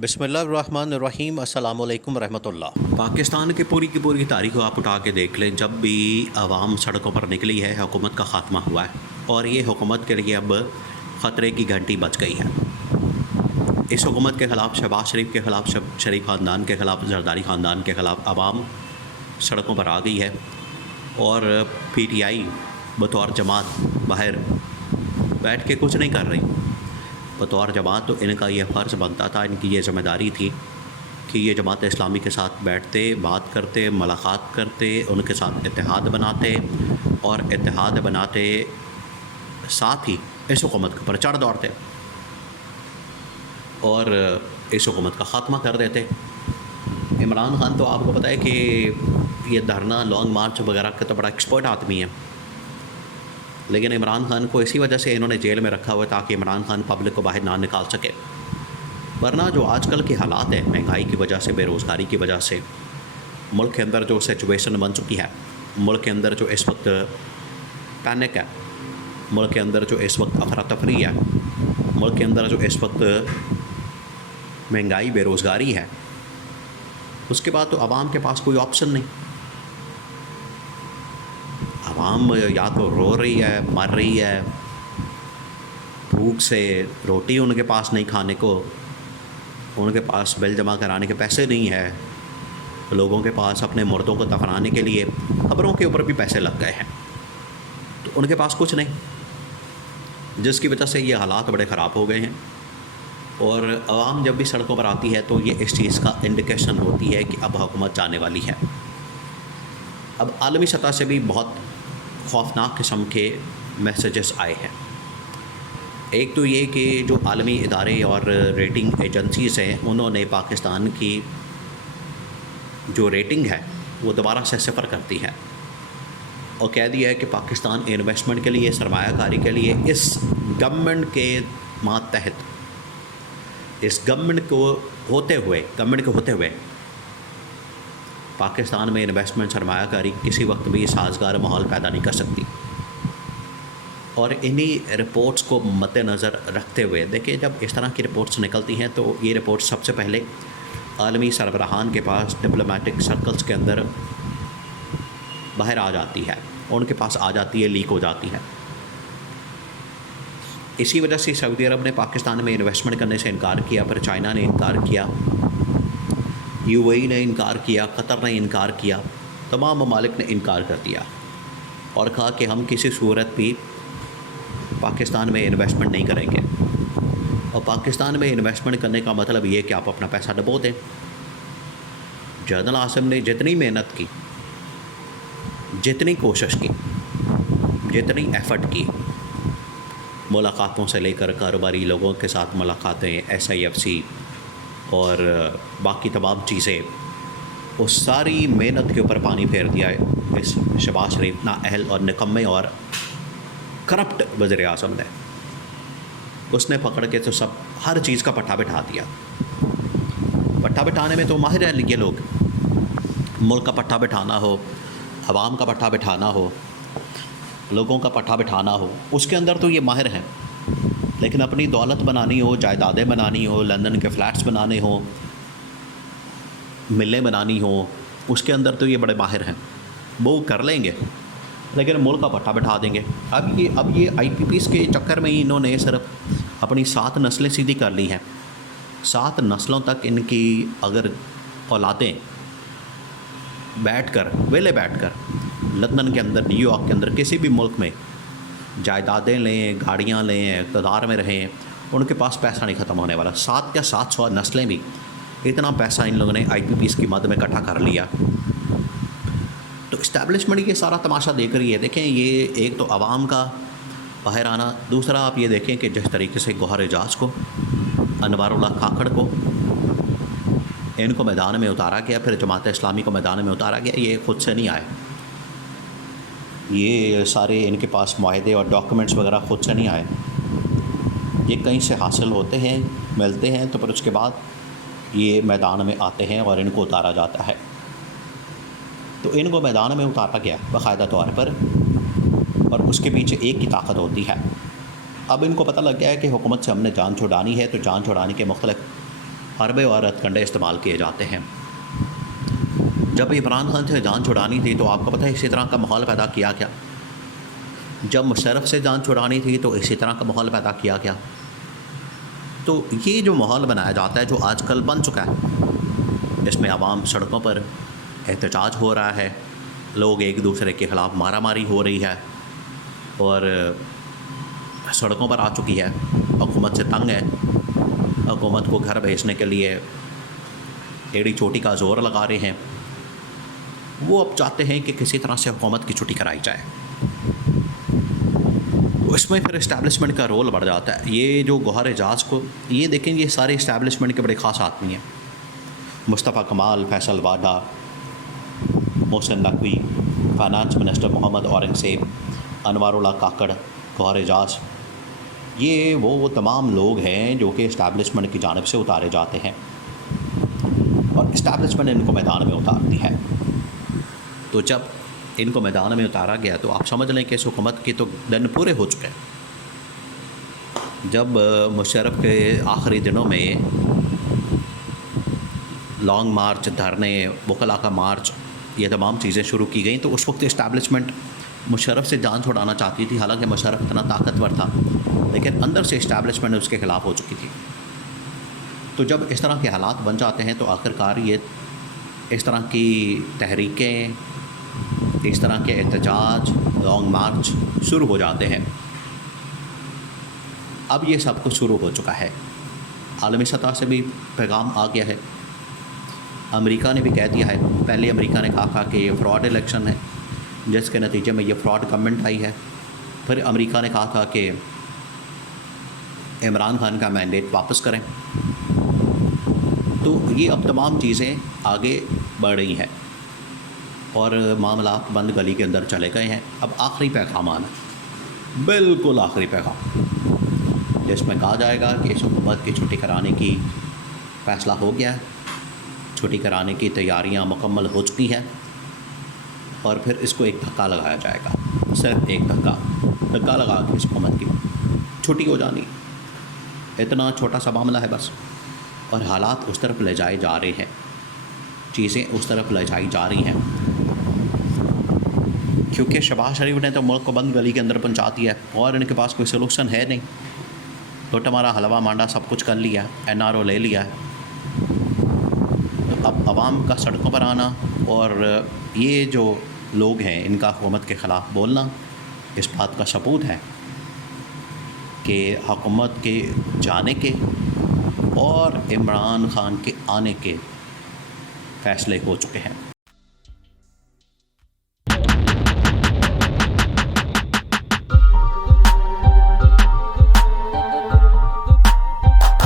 बिस्मिल्लाहिर्रहमानिर्रहीम अस्सलामुअलैकुम रहमतुल्लाह। पाकिस्तान की पूरी तारीख को आप उठा के देख लें, जब भी आवाम सड़कों पर निकली है हुकूमत का ख़ात्मा हुआ है और ये हुकूमत के लिए अब ख़तरे की घंटी बज गई है। इस हुकूमत के ख़िलाफ़, शहबाज शरीफ के ख़िलाफ़, शरीफ ख़ानदान के ख़िलाफ़, जरदारी ख़ानदान के ख़िलाफ़ आवाम सड़कों पर आ गई है और PTI बतौर जमात बाहर बैठ के कुछ नहीं कर रही। बतौर जमात तो इनका ये फ़र्ज़ बनता था, इनकी ये ज़िम्मेदारी थी कि ये जमात इस्लामी के साथ बैठते, बात करते, मुलाक़ात करते, उनके साथ इत्तेहाद बनाते और इत्तेहाद बनाते साथ ही इस हुकूमत के ऊपर चढ़ दौड़ते और इस हुकूमत का ख़ात्मा कर देते। इमरान ख़ान तो आपको पता है कि ये धरना, लॉन्ग मार्च वगैरह के तो बड़ा एक्सपर्ट आदमी है, लेकिन इमरान ख़ान को इसी वजह से इन्होंने जेल में रखा हुआ है ताकि इमरान ख़ान पब्लिक को बाहर ना निकाल सके। वरना जो आजकल के हालात हैं, महंगाई की वजह से, बेरोज़गारी की वजह से, मुल्क के अंदर जो सिचुएशन बन चुकी है, मुल्क के अंदर जो इस वक्त पैनिक है, मुल्क के अंदर जो इस वक्त अफरा तफरी है, मुल्क के अंदर जो इस वक्त महंगाई, बेरोज़गारी है, उसके बाद तो आवाम के पास कोई ऑप्शन नहीं। आवाम या तो रो रही है, मर रही है भूख से, रोटी उनके पास नहीं खाने को, उनके पास बिल जमा कराने के पैसे नहीं है, लोगों के पास अपने मुर्दों को दफनाने के लिए कब्रों के ऊपर भी पैसे लग गए हैं, तो उनके पास कुछ नहीं, जिसकी वजह से ये हालात बड़े ख़राब हो गए हैं। और आवाम जब भी सड़कों पर आती है तो ये इस चीज़ का इंडिकेशन होती है कि अब हुकूमत जाने वाली है। अब आलमी सतह से भी बहुत खौफनाक किस्म के मैसेजेस आए हैं। एक तो ये कि जो आलमी इदारे और रेटिंग एजेंसीज़ हैं, उन्होंने पाकिस्तान की जो रेटिंग है वो दोबारा से सिफर कर दी है और कह दिया है कि पाकिस्तान इन्वेस्टमेंट के लिए, सरमायाकारी के लिए इस गवर्नमेंट के मातहत, इस गवर्नमेंट के होते हुए पाकिस्तान में इन्वेस्टमेंट, सरमायाकारी किसी वक्त भी साजगार माहौल पैदा नहीं कर सकती। और इन्हीं रिपोर्ट्स को मद्देनज़र रखते हुए देखिए, जब इस तरह की रिपोर्ट्स निकलती हैं तो ये रिपोर्ट सबसे पहले आलमी सरबराहान के पास, डिप्लोमेटिक सर्कल्स के अंदर बाहर आ जाती है, उनके पास आ जाती है, लीक हो जाती है। इसी वजह से सऊदी अरब ने पाकिस्तान में इन्वेस्टमेंट करने से इनकार किया, फिर चाइना ने इनकार किया, UAE ने इनकार किया, कतर ने इनकार किया, तमाम ममालिक ने इनकार कर दिया और कहा कि हम किसी सूरत भी पाकिस्तान में इन्वेस्टमेंट नहीं करेंगे। और पाकिस्तान में इन्वेस्टमेंट करने का मतलब ये कि आप अपना पैसा डुबो दें। जनरल आसिम ने जितनी मेहनत की, जितनी कोशिश की, जितनी एफ़र्ट की, मुलाकातों से लेकर कारोबारी लोगों के साथ मुलाकातें, SIFC और बाकी तमाम चीज़ें, उस सारी मेहनत के ऊपर पानी फेर दिया है इस शहबाज शरीफ नाअहल और निकम्मे और करप्ट वज़ीर आज़म ने। उसने पकड़ के तो सब हर चीज़ का पट्टा बिठा दिया। पट्टा बिठाने में तो माहिर हैं ये लोग। मुल्क का पट्टा बिठाना हो, अवाम का पट्टा बिठाना हो, लोगों का पट्टा बिठाना हो, उसके अंदर तो ये माहिर हैं। लेकिन अपनी दौलत बनानी हो, जायदादें बनानी हो, लंदन के फ़्लैट्स बनाने हो, मिलें बनानी हो, उसके अंदर तो ये बड़े माहिर हैं। वो कर लेंगे, लेकिन मुल्क का पट्टा बिठा देंगे। अब ये IPPs के चक्कर में ही इन्होंने सिर्फ अपनी 7 नस्लें सीधी कर ली हैं। 7 नस्लों तक इनकी अगर औलादें वेले बैठकर लंदन के अंदर, न्यूयॉर्क के अंदर, किसी भी मुल्क में जायदादें लें, गाड़ियाँ लें, इक़्तिदार में रहें, उनके पास पैसा नहीं ख़त्म होने वाला। 7 या 700 नस्लें भी, इतना पैसा इन लोगों ने IPPs की मद में इकट्ठा कर लिया। तो इस्टेब्लिशमेंट ये सारा तमाशा देख रही है। देखें, ये एक तो आवाम का बाहर आना, दूसरा आप ये देखें कि जिस तरीके से गौहर एजाज को, अनवारुल्लाह काकड़ को, इनको मैदान में उतारा गया, फिर जमात इस्लामी को मैदान में उतारा गया। ये ख़ुद से नहीं आए, ये सारे इनके पास मुआहदे और डॉक्यूमेंट्स वगैरह ख़ुद से नहीं आए, ये कहीं से हासिल होते हैं, मिलते हैं, तो फिर उसके बाद ये मैदान में आते हैं और इनको उतारा जाता है। तो इनको मैदान में उतारा गया बाकायदा तौर पर, और उसके पीछे एक ही ताकत होती है। अब इनको पता लग गया है कि हुकूमत से हमने जान छुड़ानी है, तो जान छुड़ाने के मुख्तलिफ हरबे और हथकंडे इस्तेमाल किए जाते हैं। जब इमरान खान से जान छुड़ानी थी तो आपको पता है इसी तरह का माहौल पैदा किया गया। जब मुशर्रफ से जान छुड़ानी थी तो इसी तरह का माहौल पैदा किया गया। तो ये जो माहौल बनाया जाता है जो आजकल बन चुका है, इसमें आवाम सड़कों पर एहतजाज हो रहा है, लोग एक दूसरे के ख़िलाफ़ मारा मारी हो रही है और सड़कों पर आ चुकी है। हुकूमत से तंग है, हुकूमत को घर भेजने के लिए एड़ी चोटी का ज़ोर लगा रहे हैं। वो अब चाहते हैं कि किसी तरह से हुकूमत की छुट्टी कराई जाए। तो इसमें फिर इस्टेब्लिशमेंट का रोल बढ़ जाता है। ये जो गौहर एजाज को ये देखें, ये सारे इस्टेब्लिशमेंट के बड़े ख़ास आदमी हैं। मुस्तफ़ा कमाल, फैसल वाडा, मोहसिन नकवी, फाइनेंस मिनिस्टर मोहम्मद औरंगज़ेब, अनवारुल्लाह काकड़, गौहर एजाज, ये वो तमाम लोग हैं जो कि इस्टेब्लिशमेंट की जानिब से उतारे जाते हैं और इस्टेब्लिशमेंट इनको मैदान में उतारती है। तो जब इनको मैदान में उतारा गया तो आप समझ लें कि इस हुकूमत के तो दिन पूरे हो चुके हैं। जब मुशर्रफ के आखिरी दिनों में लॉन्ग मार्च, धरने, वकला का मार्च, ये तमाम चीज़ें शुरू की गई तो उस वक्त इस्टेब्लिशमेंट मुशर्रफ से जान छुड़ाना चाहती थी। हालांकि मुशर्रफ इतना ताकतवर था लेकिन अंदर से इस्टेब्लिशमेंट उसके ख़िलाफ़ हो चुकी थी। तो जब इस तरह के हालात बन जाते हैं तो आखिरकार ये इस तरह की तहरीकें, इस तरह के एहतजाज, लॉन्ग मार्च शुरू हो जाते हैं। अब ये सब कुछ शुरू हो चुका है। आलमी सतह से भी पैगाम आ गया है। अमेरिका ने भी कह दिया है। पहले अमेरिका ने कहा था कि ये फ्रॉड इलेक्शन है जिसके नतीजे में ये फ्रॉड गवर्नमेंट आई है। फिर अमेरिका ने कहा था कि इमरान खान का मैंडेट वापस करें। तो ये अब तमाम चीज़ें आगे बढ़ रही हैं और मामला बंद गली के अंदर चले गए हैं। अब आखिरी पैगाम आना, बिल्कुल आखिरी पैगाम, जिसमें कहा जाएगा कि इस हुकूमत की छुट्टी कराने की फ़ैसला हो गया है, छुट्टी कराने की तैयारियां मुकम्मल हो चुकी हैं और फिर इसको एक धक्का लगाया जाएगा। सिर्फ एक धक्का लगा के इस हुकूमत की छुट्टी हो जानी। इतना छोटा सा मामला है बस, और हालात उस तरफ ले जाए जा रहे हैं, चीज़ें उस तरफ ले जाई जा रही हैं क्योंकि शहबाज शरीफ ने तो मुल्क को बंद गली के अंदर पहुंचा दिया है और इनके पास कोई सलूशन है नहीं। तो हमारा हलवा मांडा सब कुछ कर लिया, NRO ले लिया है। तो अब आवाम का सड़कों पर आना और ये जो लोग हैं इनका हुकूमत के ख़िलाफ़ बोलना इस बात का सबूत है कि हुकूमत के जाने के और इमरान खान के आने के फ़ैसले हो चुके हैं।